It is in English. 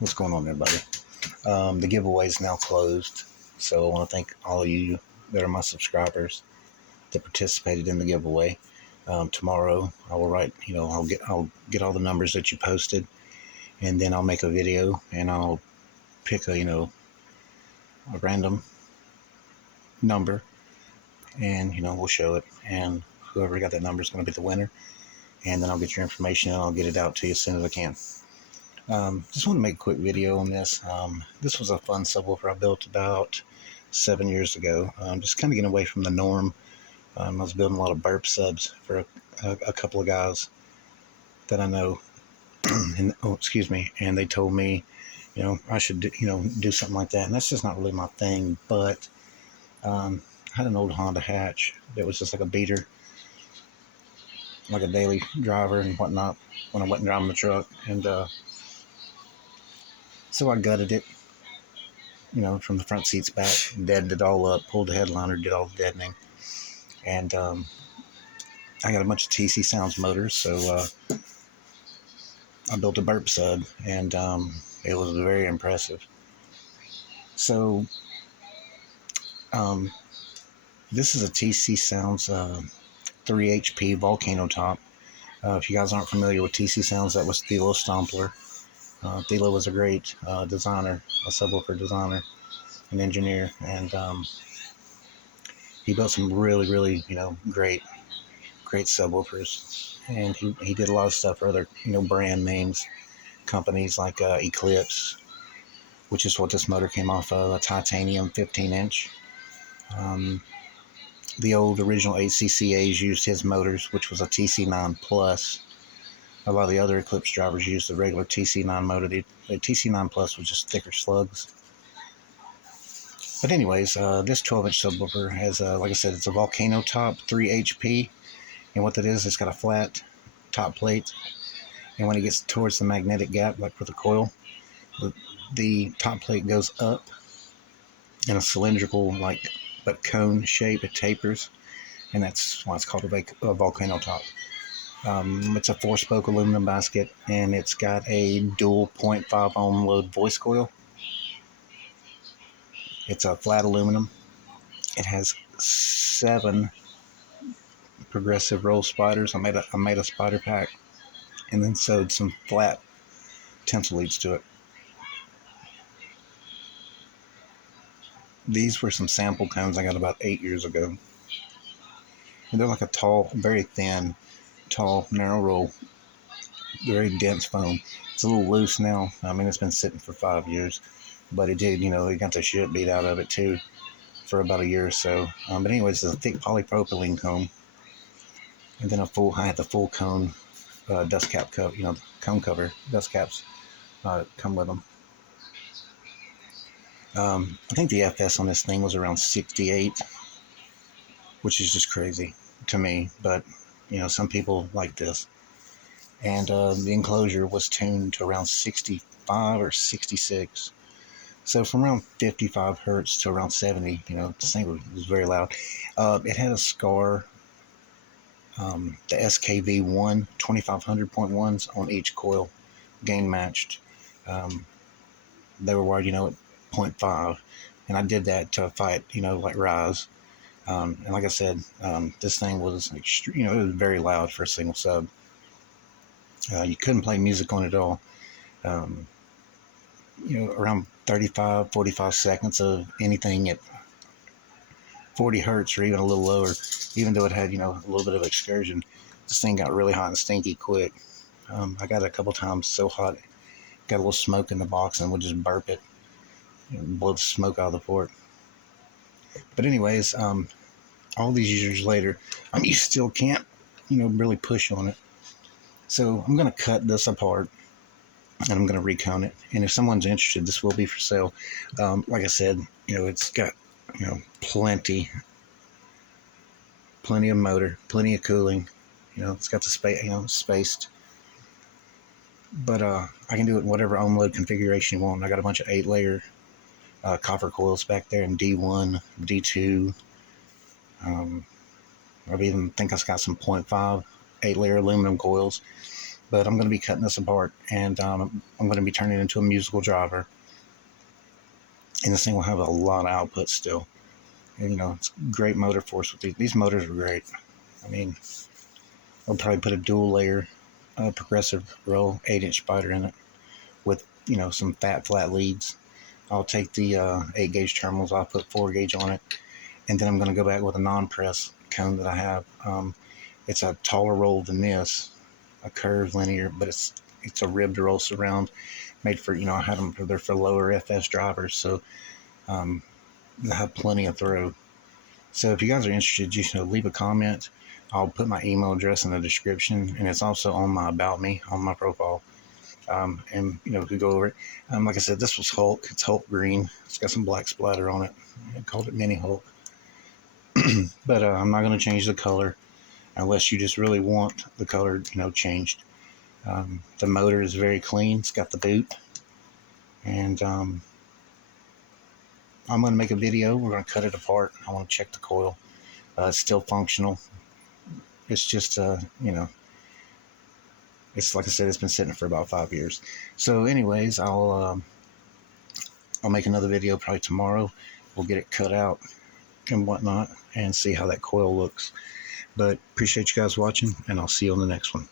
What's going on, everybody? The giveaway is now closed, so I want to thank all of you that are my subscribers that participated in the giveaway. Tomorrow, I will write. I'll get all the numbers that you posted, and then I'll make a video and I'll pick a random number, and we'll show it, and whoever got that number is going to be the winner. And then I'll get your information and I'll get it out to you as soon as I can. Just want to make a quick video on this. This was a fun subwoofer I built about 7 years ago. Just kind of getting away from the norm. I was building a lot of burp subs for a couple of guys that I know. And they told me, I should do something like that. And that's just not really my thing. But I had an old Honda hatch that was just like a beater, like a daily driver and whatnot when I wasn't driving the truck. And so I gutted it, from the front seats back, deadened it all up, pulled the headliner, did all the deadening. And I got a bunch of TC Sounds motors, so I built a burp sub, and it was very impressive. So this is a TC Sounds 3 HP Volcano top. If you guys aren't familiar with TC Sounds, that was Thilo Stompler. Thilo was a great designer, a subwoofer designer, an engineer, and he built some really great subwoofers. And he did a lot of stuff for other brand names, companies like Eclipse, which is what this motor came off of, a titanium 15-inch. The old original ACCAs used his motors, which was a TC9 Plus. A lot of the other Eclipse drivers used the regular TC9 motor. The TC9 Plus was just thicker slugs. But anyways, this 12-inch subwoofer has, like I said, it's a Volcano top, 3 HP. And what that is, it's got a flat top plate. And when it gets towards the magnetic gap, like for the coil, the top plate goes up in a cylindrical, but cone shape. It tapers. And that's why it's called a Volcano top. It's a 4-spoke aluminum basket, and it's got a dual 0.5 ohm load voice coil. It's a flat aluminum. It has 7 progressive roll spiders. I made a spider pack, and then sewed some flat tinsel leads to it. These were some sample cones I got about 8 years ago. And they're like a tall, very thin, tall, narrow roll, very dense foam. It's a little loose now. I mean, it's been sitting for 5 years, but it did, it got the shit beat out of it too for about a year or so. But anyways, it's a thick polypropylene cone, and then I had the full cone dust cap cover, cone cover dust caps come with them. I think the FS on this thing was around 68, which is just crazy to me, but some people like this. And the enclosure was tuned to around 65 or 66. So from around 55 hertz to around 70, this thing was very loud. It had a Scar, the SKV1 2500.1s on each coil, gain matched. They were wired, at 0.5, and I did that to fight, like Rise. And like I said, this thing was it was very loud for a single sub. You couldn't play music on it at all. Around 35, 45 seconds of anything at 40 hertz or even a little lower, even though it had, a little bit of excursion, this thing got really hot and stinky quick. I got it a couple times so hot, got a little smoke in the box, and would just burp it, blow the smoke out of the port. But anyways, all these years later, you still can't, really push on it. So I'm going to cut this apart, and I'm going to recone it. And if someone's interested, this will be for sale. Like I said, it's got, plenty of motor, plenty of cooling. It's got the space, spaced. But I can do it in whatever ohm load configuration you want. I got a bunch of 8-layer copper coils back there in D1, D2. I even think I've got some 0.5 8-layer aluminum coils. But I'm going to be cutting this apart, and I'm going to be turning it into a musical driver. And this thing will have a lot of output still. And, it's great motor force with these. These motors are great. I mean, I'll probably put a dual layer progressive roll 8-inch spider in it with, some flat leads. I'll take the 8-gauge terminals, I'll put 4-gauge on it, and then I'm going to go back with a non-press cone that I have. It's a taller roll than this, a curved linear, but it's a ribbed roll surround made for, I had them for lower FS drivers, so they have plenty of throw. So if you guys are interested, just leave a comment. I'll put my email address in the description, and it's also on my About Me on my profile. And we could go over it. Like I said, this was Hulk. It's Hulk green. It's got some black splatter on it. I called it Mini Hulk. But I'm not going to change the color unless you just really want the color, changed. The motor is very clean. It's got the boot, and I'm going to make a video. We're going to cut it apart. I want to check the coil. It's still functional. It's just, it's like I said, it's been sitting for about 5 years. So, anyways, I'll make another video probably tomorrow. We'll get it cut out and whatnot, and see how that coil looks. But appreciate you guys watching, and I'll see you on the next one.